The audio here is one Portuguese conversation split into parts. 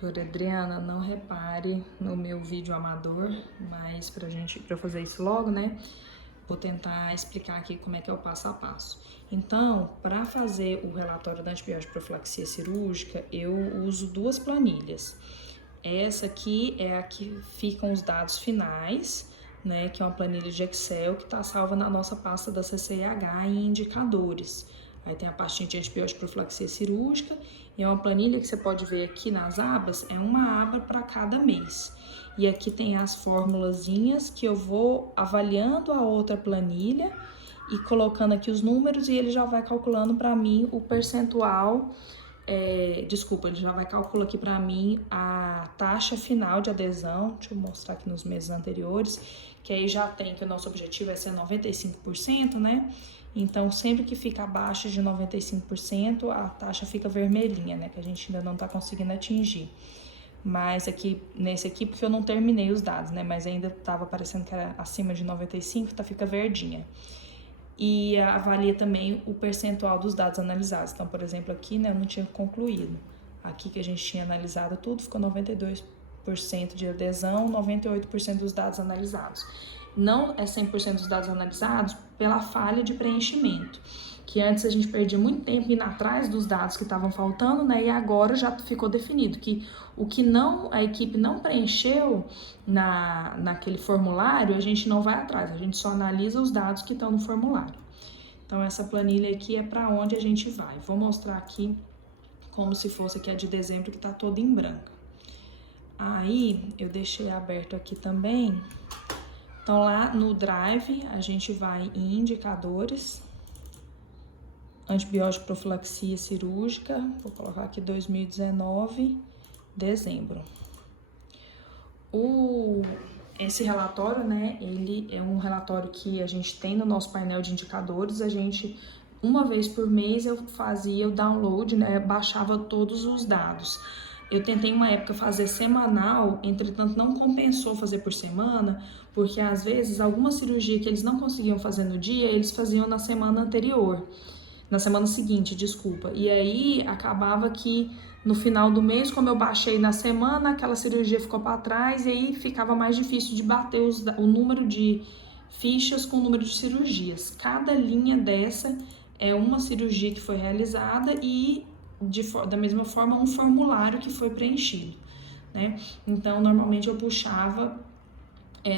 Doutora Adriana, não repare no meu vídeo amador, mas pra eu fazer isso logo, né? Vou tentar explicar aqui como é que é o passo a passo. Então, para fazer o relatório da antibiótico profilaxia cirúrgica, eu uso duas planilhas. Essa aqui é a que ficam os dados finais, né? Que é uma planilha de Excel que está salva na nossa pasta da CCIH em indicadores. Aí tem a pastinha de antibiótico profilaxia cirúrgica e é uma planilha que você pode ver aqui nas abas, é uma aba para cada mês. E aqui tem as formulazinhas que eu vou avaliando a outra planilha e colocando aqui os números e ele já vai calculando para mim o percentual, ele já vai calcular aqui para mim a taxa final de adesão. Deixa eu mostrar aqui nos meses anteriores, que aí já tem que o nosso objetivo é ser 95%, né? Então, sempre que fica abaixo de 95%, a taxa fica vermelhinha, né? Que a gente ainda não tá conseguindo atingir. Mas aqui, nesse aqui, porque eu não terminei os dados, né? Mas ainda tava parecendo que era acima de 95%, tá, fica verdinha. E avalia também o percentual dos dados analisados. Então, por exemplo, aqui, né, eu não tinha concluído. Aqui que a gente tinha analisado tudo, ficou 92% de adesão, 98% dos dados analisados. Não é 100% dos dados analisados pela falha de preenchimento, que antes a gente perdia muito tempo indo atrás dos dados que estavam faltando, né? E agora já ficou definido que o que a equipe não preencheu naquele formulário, a gente não vai atrás, a gente só analisa os dados que estão no formulário. Então, essa planilha aqui é para onde a gente vai. Vou mostrar aqui como se fosse aqui a de dezembro, que está toda em branco. Aí, eu deixei aberto aqui também. Então, lá no Drive, a gente vai em indicadores, antibiótico profilaxia cirúrgica, vou colocar aqui 2019, dezembro. Esse relatório, né, ele é um relatório que a gente tem no nosso painel de indicadores. A gente, uma vez por mês, eu fazia o download, né, baixava todos os dados. Eu tentei uma época fazer semanal, entretanto não compensou fazer por semana, porque às vezes alguma cirurgia que eles não conseguiam fazer no dia, eles faziam na semana anterior, na semana seguinte, desculpa. E aí acabava que no final do mês, como eu baixei na semana, aquela cirurgia ficou para trás e aí ficava mais difícil de bater o número de fichas com o número de cirurgias. Cada linha dessa é uma cirurgia que foi realizada e da mesma forma um formulário que foi preenchido, né? Então, normalmente eu puxava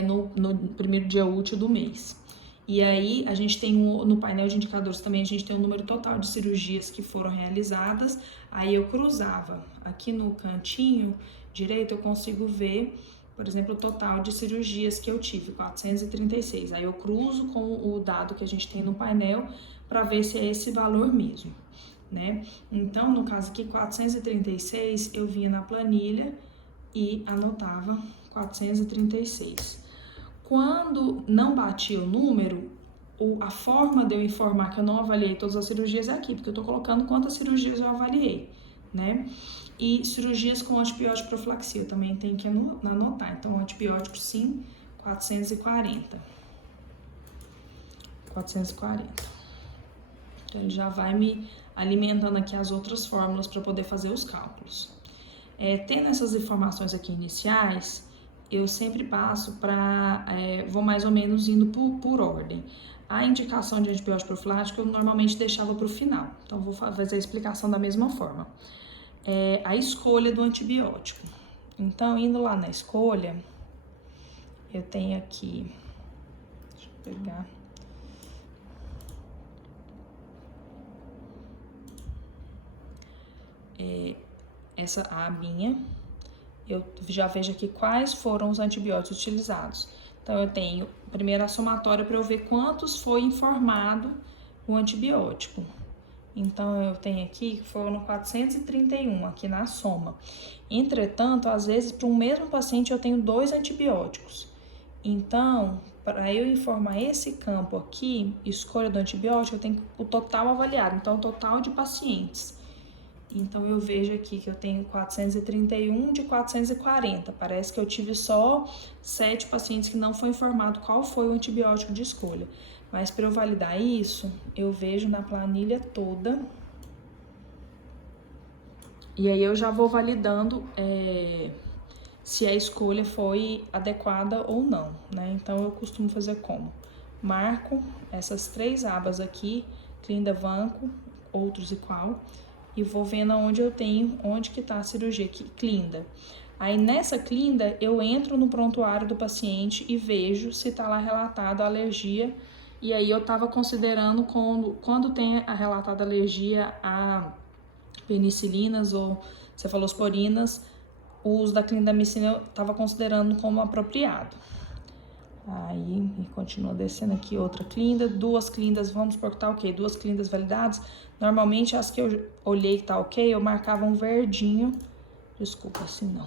no primeiro dia útil do mês. E aí, a gente tem no painel de indicadores também, a gente tem o número total de cirurgias que foram realizadas. Aí eu cruzava. Aqui no cantinho direito eu consigo ver, por exemplo, o total de cirurgias que eu tive, 436. Aí eu cruzo com o dado que a gente tem no painel para ver se é esse valor mesmo, né? Então, no caso aqui, 436, eu vinha na planilha e anotava 436. Quando não batia o número, a forma de eu informar que eu não avaliei todas as cirurgias é aqui, porque eu tô colocando quantas cirurgias eu avaliei, né? E cirurgias com antibiótico profilaxia, eu também tenho que anotar. Então, antibiótico sim, 440. 440. Então, ele já vai me alimentando aqui as outras fórmulas para poder fazer os cálculos. Tendo essas informações aqui iniciais, eu sempre passo para, vou mais ou menos indo por ordem. A indicação de antibiótico profilático eu normalmente deixava para o final, então vou fazer a explicação da mesma forma. A escolha do antibiótico. Então, indo lá na escolha, eu tenho aqui, deixa eu pegar. Essa abinha, eu já vejo aqui quais foram os antibióticos utilizados. Então, eu tenho primeiro a somatória para eu ver quantos foi informado o antibiótico. Então, eu tenho aqui que foram 431 aqui na soma. Entretanto, às vezes, para um mesmo paciente, eu tenho 2 antibióticos. Então, para eu informar esse campo aqui, escolha do antibiótico, eu tenho o total avaliado. Então, o total de pacientes. Então, eu vejo aqui que eu tenho 431 de 440. Parece que eu tive só 7 pacientes que não foi informado qual foi o antibiótico de escolha. Mas, para eu validar isso, eu vejo na planilha toda E aí eu já vou validando se a escolha foi adequada ou não, né? Então eu costumo fazer como? Marco essas 3 abas aqui, Clinda, Vanco, outros e qual, e vou vendo onde que tá a cirurgia aqui, Clinda. Aí nessa Clinda eu entro no prontuário do paciente e vejo se tá lá relatado a alergia. E aí eu tava considerando quando tem a relatada alergia a penicilinas ou cefalosporinas, o uso da clindamicina eu estava considerando como apropriado. Aí, continua descendo aqui outra clinda, 2 clindas, vamos supor que tá ok, 2 clindas validadas. Normalmente as que eu olhei que tá ok, eu marcava um verdinho, desculpa, assim não.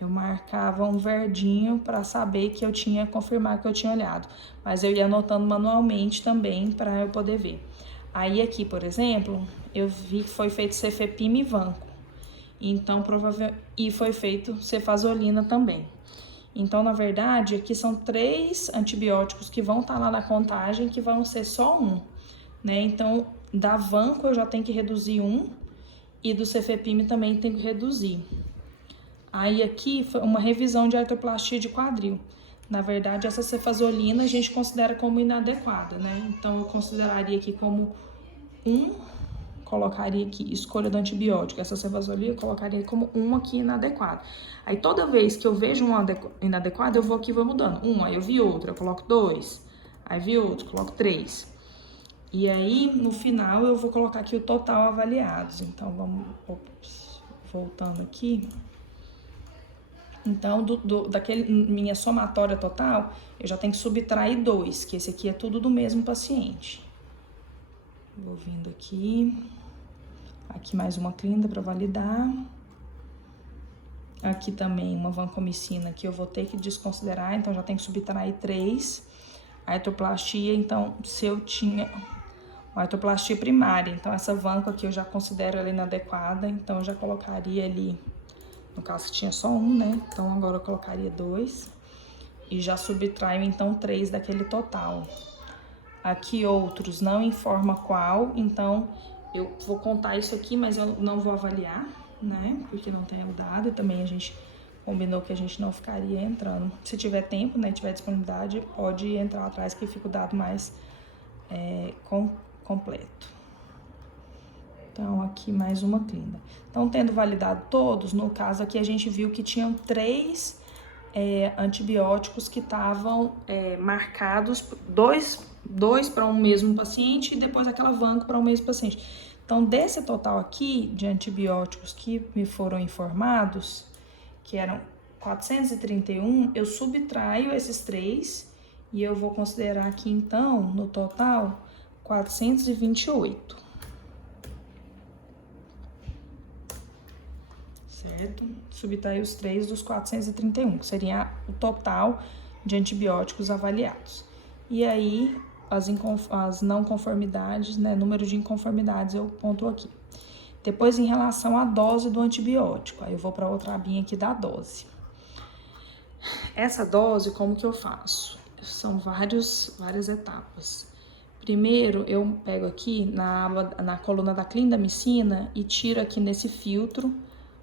Eu marcava um verdinho para saber que eu tinha confirmado que eu tinha olhado, mas eu ia anotando manualmente também para eu poder ver. Aí aqui, por exemplo, eu vi que foi feito cefepime e vanco. Então, e foi feito cefazolina também. Então, na verdade, aqui são 3 antibióticos que vão estar lá na contagem, que vão ser só um, né? Então, da vanco eu já tenho que reduzir 1 e do cefepime também tenho que reduzir. Aí aqui foi uma revisão de artroplastia de quadril. Na verdade, essa cefazolina a gente considera como inadequada, né? Então, eu consideraria aqui como 1, colocaria aqui escolha do antibiótico. Essa cefazolina eu colocaria como 1 aqui inadequado. Aí, toda vez que eu vejo um inadequado, eu vou aqui e vou mudando. 1, aí eu vi outro, eu coloco 2. Aí vi outro, coloco 3. E aí, no final, eu vou colocar aqui o total avaliados. Então, vamos... voltando aqui... Então, minha somatória total, eu já tenho que subtrair 2, que esse aqui é tudo do mesmo paciente. Vou vindo aqui. Aqui mais uma clinda para validar. Aqui também uma vancomicina que eu vou ter que desconsiderar, então já tenho que subtrair 3. A artroplastia, então, se eu tinha uma artroplastia primária, então essa vanco aqui eu já considero ela inadequada, então eu já colocaria ali... No caso, tinha só 1, né? Então, agora eu colocaria 2. E já subtraio, então, 3 daquele total. Aqui, outros, não informa qual. Então, eu vou contar isso aqui, mas eu não vou avaliar, né? Porque não tem o dado. E também a gente combinou que a gente não ficaria entrando. Se tiver tempo, né? Tiver disponibilidade, pode entrar atrás que fica o dado mais completo. Então, aqui mais uma clinda. Então, tendo validado todos, no caso aqui a gente viu que tinham 3 antibióticos que estavam marcados, dois para um mesmo paciente e depois aquela vanco para o mesmo paciente. Então, desse total aqui de antibióticos que me foram informados, que eram 431, eu subtraio esses 3 e eu vou considerar aqui, então, no total, 428. Certo? Subtrair os 3 dos 431, que seria o total de antibióticos avaliados. E aí, as não conformidades, né, número de inconformidades eu ponto aqui. Depois, em relação à dose do antibiótico, aí eu vou para outra abinha aqui da dose. Essa dose, como que eu faço? São várias etapas. Primeiro, eu pego aqui na coluna da clindamicina e tiro aqui nesse filtro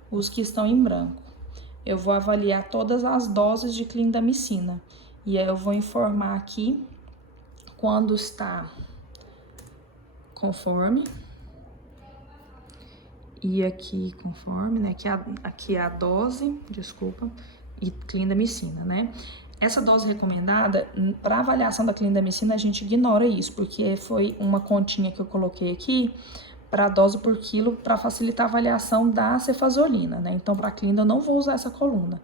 os que estão em branco. Eu vou avaliar todas as doses de clindamicina. E aí eu vou informar aqui quando está conforme. E aqui conforme, né? Aqui é a dose, desculpa, e clindamicina, né? Essa dose recomendada, para avaliação da clindamicina, a gente ignora isso, porque foi uma continha que eu coloquei aqui para dose por quilo para facilitar a avaliação da cefazolina, né? Então, para clinda eu não vou usar essa coluna.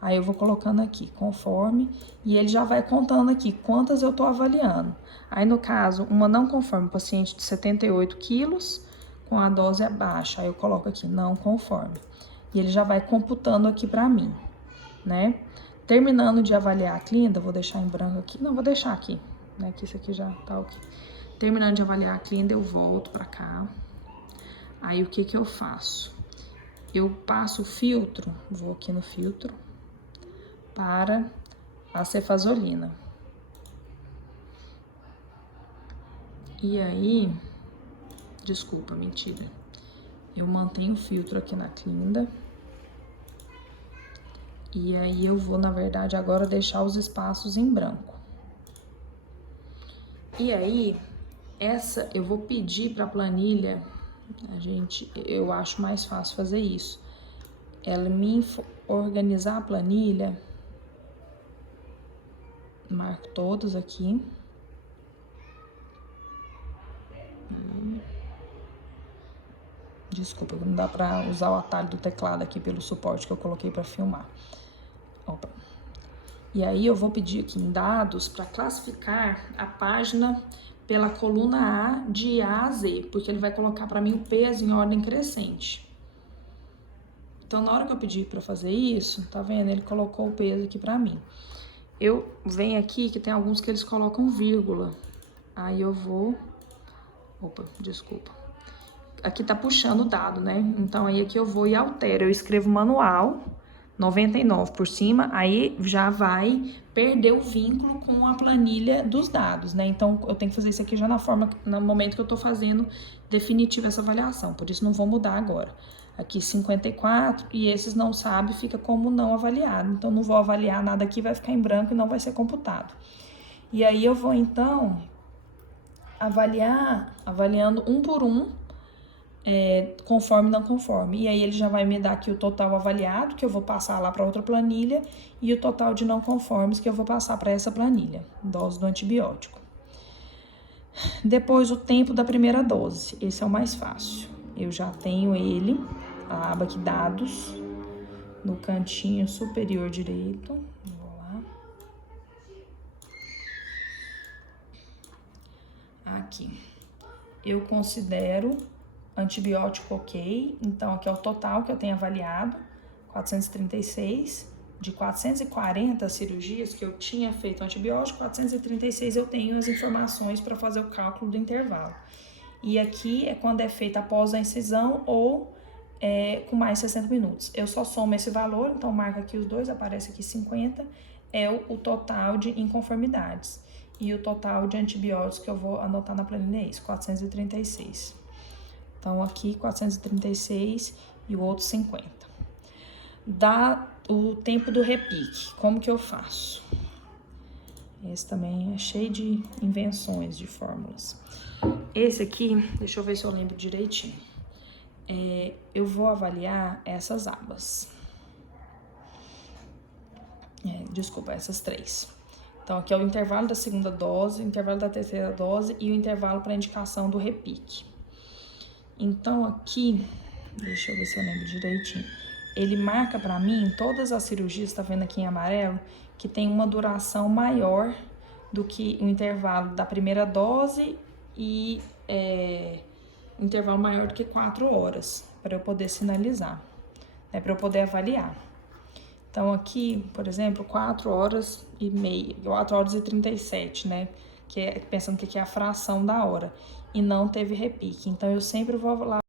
Aí eu vou colocando aqui, conforme, e ele já vai contando aqui quantas eu tô avaliando. Aí, no caso, uma não conforme, paciente de 78 quilos, com a dose abaixo, aí eu coloco aqui, não conforme. E ele já vai computando aqui para mim, né? Terminando de avaliar a clinda, vou deixar em branco aqui, não, vou deixar aqui, né? Que isso aqui já tá ok. Terminando de avaliar a clinda, eu volto para cá. Aí, o que que eu faço? Eu passo o filtro, vou aqui no filtro, para a cefazolina. E aí, desculpa, mentira. eu mantenho o filtro aqui na Clinda. E aí eu vou, na verdade, agora deixar os espaços em branco. E aí, essa eu vou pedir pra planilha, eu acho mais fácil fazer isso. Ela me organizar a planilha, marco todos aqui. Desculpa, não dá pra usar o atalho do teclado aqui pelo suporte que eu coloquei pra filmar. Opa. E aí eu vou pedir aqui em dados para classificar a página pela coluna A de A a Z, porque ele vai colocar para mim o peso em ordem crescente. Então, na hora que eu pedir para fazer isso, tá vendo? Ele colocou o peso aqui para mim. Eu venho aqui que tem alguns que eles colocam vírgula. Aí eu vou... Opa, desculpa. Aqui tá puxando o dado, né? Então, aí aqui eu vou e altero. Eu escrevo manual 99 por cima, aí já vai perder o vínculo com a planilha dos dados, né? Então, eu tenho que fazer isso aqui já no momento que eu tô fazendo definitivo essa avaliação. Por isso, não vou mudar agora. Aqui 54, e esses não sabe, fica como não avaliado. Então, não vou avaliar nada aqui, vai ficar em branco e não vai ser computado. E aí, eu vou, então, avaliando um por um, conforme não conforme. E aí, ele já vai me dar aqui o total avaliado, que eu vou passar lá para outra planilha, e o total de não conformes, que eu vou passar para essa planilha, dose do antibiótico. Depois, o tempo da primeira dose. Esse é o mais fácil. Eu já tenho ele, a aba aqui, dados, no cantinho superior direito. Vou lá. Aqui. Eu considero antibiótico ok, então aqui é o total que eu tenho avaliado, 436. De 440 cirurgias que eu tinha feito antibiótico, 436 eu tenho as informações para fazer o cálculo do intervalo. E aqui é quando é feita após a incisão ou com mais 60 minutos. Eu só somo esse valor, então marca aqui os dois, aparece aqui 50, é o total de inconformidades. E o total de antibióticos que eu vou anotar na planilha é isso, 436. Então, aqui 436 e o outro 50. Dá o tempo do repique. Como que eu faço? Esse também é cheio de invenções, de fórmulas. Esse aqui, deixa eu ver se eu lembro direitinho. Eu vou avaliar essas abas. Desculpa, essas três. Então, aqui é o intervalo da segunda dose, o intervalo da terceira dose e o intervalo para indicação do repique. Então, aqui, deixa eu ver se eu lembro direitinho. Ele marca para mim, todas as cirurgias, tá vendo aqui em amarelo, que tem uma duração maior do que o intervalo da primeira dose e intervalo maior do que 4 horas, para eu poder sinalizar, né, para eu poder avaliar. Então, aqui, por exemplo, 4 horas e meia, 4 horas e 37, né, que pensando que aqui é a fração da hora, e não teve repique. Então, eu sempre vou lá